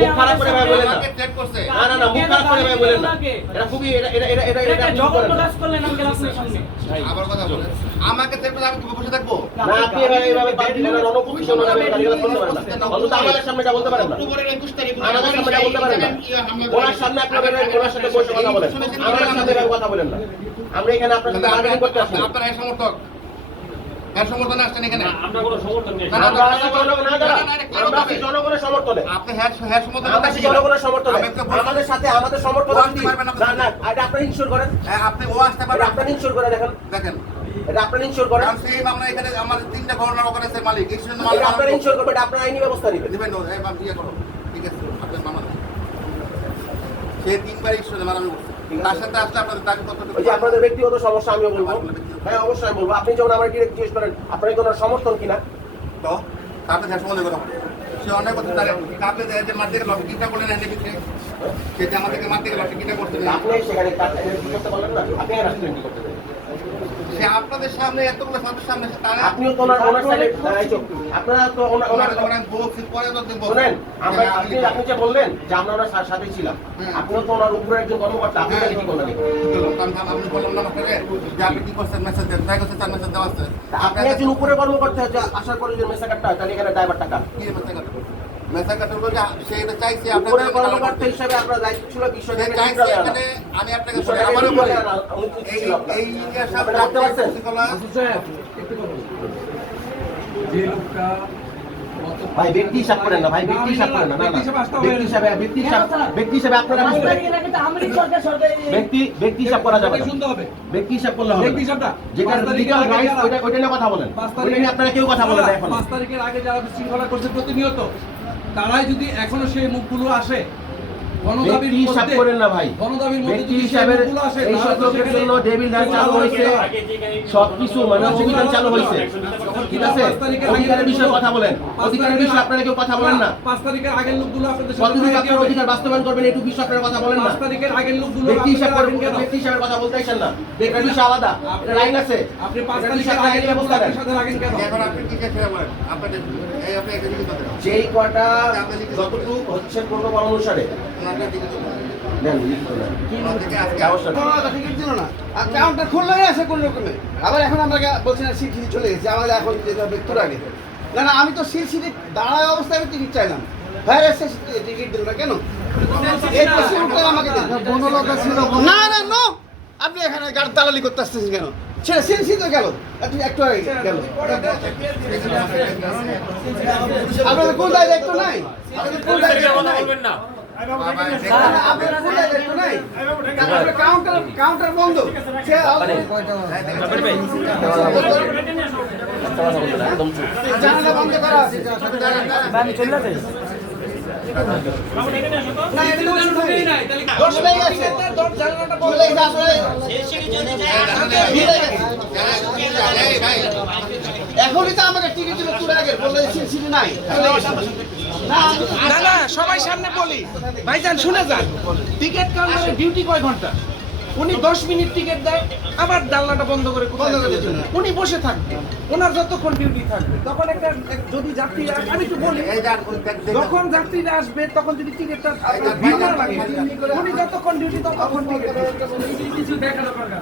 মুখ খারাপ করে ভাই বলেন না। না না মুখ খারাপ করে ভাই বলেন না। এটা খুবই এটা জঘন্য কাজ করলেন আঙ্কেল আপনার সামনে। আবার কথা বলেন আমাকে চেক করে আমি কি বসে থাকবো? না আপনি এইভাবে বাদ দিলেন অনুপ্রফেশনাল ভাবে গালিগালাজ করতে পারেন না। অন্তত আমাদের সামনে এটা বলতে পারেন না। অক্টোবরের 21 তারিখ আমাদের সামনে এটা বলতে পারেন না। ওনার সামনে আপনারা ওনার সাথে বসে কথা বলেন। আমাদের সামনে এভাবে কথা বলেন না। আমরা এখানে আপনার সাথে মার্কেটিং করতে আসছি। আপনার এই সমর্থক এর সমর্থনে আসছেন এখানে আমরা কোনো সমর্থন নেই। আমরা আছি জনগণের সমর্থনে। আপনি হ্যাঁ সমর্থন আমরা আছি জনগণের সমর্থনে। আমাদের সাথে আমাদের সমর্থন না না এটা আপনি ইনশিওর করেন। হ্যাঁ আপনি ও আসতে এটা পারবেন আপনি ইনশিওর করে দেখেন। দেখেন এটা আপনি ইনশিওর করেন। কারণ সেই মামলা এখানে আমার 3টা গভর্নর ওখানে আছে মালিক এই জন্য এটা আপনি ইনশিওর করবেন। এটা আপনার আইনি ব্যবস্থা নেবেন। দিবেন না এই মামলা ইয়ে করো ঠিক আছে আপনার মামলা সে 3বার ইস্যু মামলা করছে তার সাথে আসলে আপনাদের দাবি কতটুকু ওই যে আপনাদের ব্যক্তিগত সমস্যা আমিও বলবো। হ্যাঁ অবশ্যই আমি বলবো। আপনি যখন আমার ডিরেক্ট জিজ্ঞেস করেন আপনার কি ওনার সমর্থন কিনা, তো তাতে হ্যাঁ সম্বন্ধে কথা বলে সে অনেক কথা তার কাপে যে মার থেকে লক্ষ্য কিটা করলেন হ্যান্ডে ভিতরে সেটা আমাদেরকে মার থেকে লক্ষ্য কিটা করতে আপনি সেখানে কি করতে পারলেন না? আপনি রাষ্ট্রীয় কি করতে দেন? সে আপনাদের সামনে এতগুলো সবার সামনে তারা আপনিও তো ওনার সাইডে দাঁড়াইছো। আপনারা তো ওনার যখন আমি বলছি পরে যতদিন শুনেন আমরা আপনি যে বললেন যে আমরা ওনার সাথে ছিলাম, আপনিও তো ওনার উপরে একজন কর্মকর্তা, আপনি তাহলে কি করলেন? আপনি বললাম না আপনাকে যে আপনি কি করছেন মেসেজ দেন তাই করছে তার মেসেজ দেওয়া আছে আপনি একজন উপরে কর্মকর্তা যে আসার পরে যে মেসা কাটটা হয় তাহলে এখানে ড্রাইভার টাকা কি মেসেজ কাটবে মেসেজ কাটবে বলে সে এটা চাইছে উপরে আপনাদের কর্মকর্তা হিসেবে আপনার দায়িত্ব ছিল বিষয় সে চাইছে এখানে আমি আপনাকে বলি আমারও বলি এই ইন্ডিয়ার সাথে রাখতে পারছেন? যে লোকটা ভাই ব্যক্তি হিসাব করেন না, ভাই ব্যক্তি হিসাব করেন না, না না ব্যক্তি হিসাবে আপনারা বুঝবেন। ব্যক্তি হিসাব করা যাবে না। শুনতে হবে ব্যক্তি হিসাব করলে হবে ব্যক্তি না। হিসাবটা যেটা লিগ্যাল রাইটস ওইটা নিয়ে কথা বলেন। ওইটা নিয়ে আপনারা কেউ কথা বলেন না এখন। 5 তারিখের আগে যারা শৃঙ্খলা করছে প্রতিনিয়ত তারাই যদি এখনো সেই মুখগুলো আসে ব্যক্তি হিসাব করেন না ভাই। ব্যক্তি হিসাবে এই সব লোকের জন্য ডেভিল রাইট চালু হয়েছে, সবকিছু মানে সংবিধান চালু হয়েছে, ঠিক আছে? অধিকারের বিষয়ে কথা বলেন। অধিকারের বিষয়ে আপনারা কেউ কথা বলেন না। 5 তারিখের আগের লোকগুলো আপনাদের কতদিন আপনার অধিকার বাস্তবায়ন করবেন এইটুকু বিষয়ে আপনারা কথা বলেন না। 5 তারিখের আগের লোকগুলো ব্যক্তি হিসাব করবেন, ব্যক্তি হিসাবে কথা বলতে আসেন না। এটা বিষয় আলাদা, এটা লাইন আছে। আপনি 5 এটা তারিখের বিষয় আগের ব্যবস্থা নেন। সাথে রাখেন কেন? এখন আপনি কি কে বলেন আপনাদের এই আপনি এখানে কি কথা যেই কটা যতটুকু হচ্ছে প্রোটোকল অনুসারে ওনাদের দিকে তো নেন, লিখিত নেন। ওনাদেরকে আজকে ব্যবস্থা নেন। টিকিট দিল না আর কাউন্টার খুললেই আছে কোন রকমে আবার এখন আমরা বলছি না সিট চলে গেছে আমাদের এখন যেতে হবে একটু আগে না আমি তো সিট দাঁড়ায় অবস্থায় আমি টিকিট চাইলাম ভাইয়ের এসে টিকিট দিল না কেন এই প্রশ্ন উত্তর আমাকে দেন না নো আপনি এখানে গাড়ি দালালি করতে আসতেছেন কেন ছেড়ে সিলসি তো গেল একটু আগে গেল আপনাদের কোন দায়িত্ব নাই আপনাদের কোন দায়িত্ব নাই কাউন্টার বন্ধ জানালা বন্ধ করা আছে এখনই তো আমাকে টিকিট দিল তুলে আগে বললে সিট নাই না না সবাই সামনে বলি ভাইজান শুনে যান টিকিট কাউন্টারে ডিউটি কয় ঘন্টা উনি 10 মিনিট টিকিট দেয় আবার জানলাটা বন্ধ করে উনি বসে থাকবে ওনার যতক্ষণ ডিউটি থাকবে তখন একটা যদি যাত্রীরা আমি একটু বলি যখন যাত্রীরা আসবে তখন যদি টিকিটটা লাগে উনি যতক্ষণ ডিউটি ততক্ষণ টিকিট কিছু দেখানো দরকার